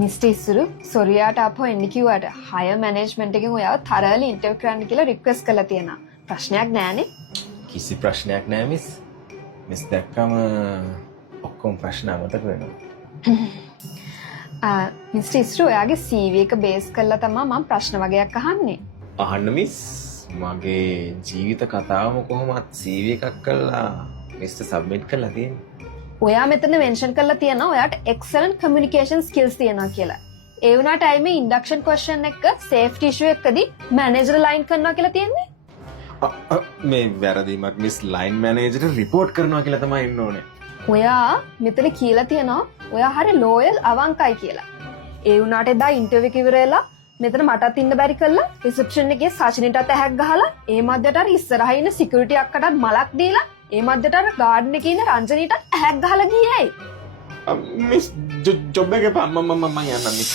Mister ඉස්සුරු සොරියාට අපෝ එන්න කිව්වට හයර් මැනේජ්මන්ට් එකෙන් ඔයාව තරලි ඉන්ටර්විව් කරන්න කියලා රික්වෙස්ට් කරලා තියෙනවා. ප්‍රශ්නයක් නෑනේ. කිසි ප්‍රශ්නයක් නෑ මිස්. මිස් දැක්කම ඔක්කොම ප්‍රශ්න අමතක වෙනවා. මිස්ටර් ඉස්සුරු ඔයාගේ CV එක බේස් කරලා තමයි මම ප්‍රශ්න වගේක් අහන්නේ. අහන්න මිස්. මගේ ජීවිත කතාවම කොහොමත් CV එකක් කරලා මිස්ට සබ්මිට් කරලා තියෙන්නේ. ඔයා මෙතන මෙන්ෂන් කරලා තියෙනවා ඔයාට excellent communication skills තියෙනවා කියලා. ඒ වුණාට අයි මේ ඉන්ඩක්ෂන් ක්වෙස්චන් එක සේෆ්ටි ඉෂුව එකදී මැනේජර් ලයින් කරනවා කියලා තියෙන්නේ. මේ වැරදීමක් මිස් ලයින් මැනේජර්ට රිපෝට් කරනවා කියලා තමයි ඉන්න ඕනේ. ඔයා මෙතන කියලා තියෙනවා ඔයා හරිය ලෝයල් අවංකයි කියලා. ඒ වුණාට එදා ඉන්ටර්විව් එක ඉවර වෙලා මෙතන මටත් ඉන්න බැරි කළා රිසෙප්ෂන් එකේ සචිනිටත් ඇහැක් ගහලා ඒ මැදට අර ඉස්සරහින් ඉන්න සිකියුරිටි අක්කටත් මලක් දීලා ඒ මැදට අර ගාඩන් එකේ ඉන්න රංජනීටත් ඇහැක් ගහලා ගියයි. මිස් ජොබ් එක මම යන්නම් මිස්.